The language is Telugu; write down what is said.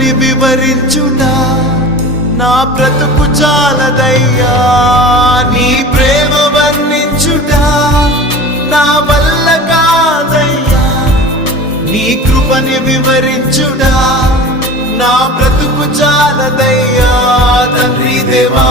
కృపని వివరించుట నా బ్రతుకు చాలదయ్యా. నీ ప్రేమ వర్ణించుట నా వల్ల కాదయ్యా. నీ కృపని వివరించుట నా బ్రతుకు చాలదయ్యా. తండ్రి దేవా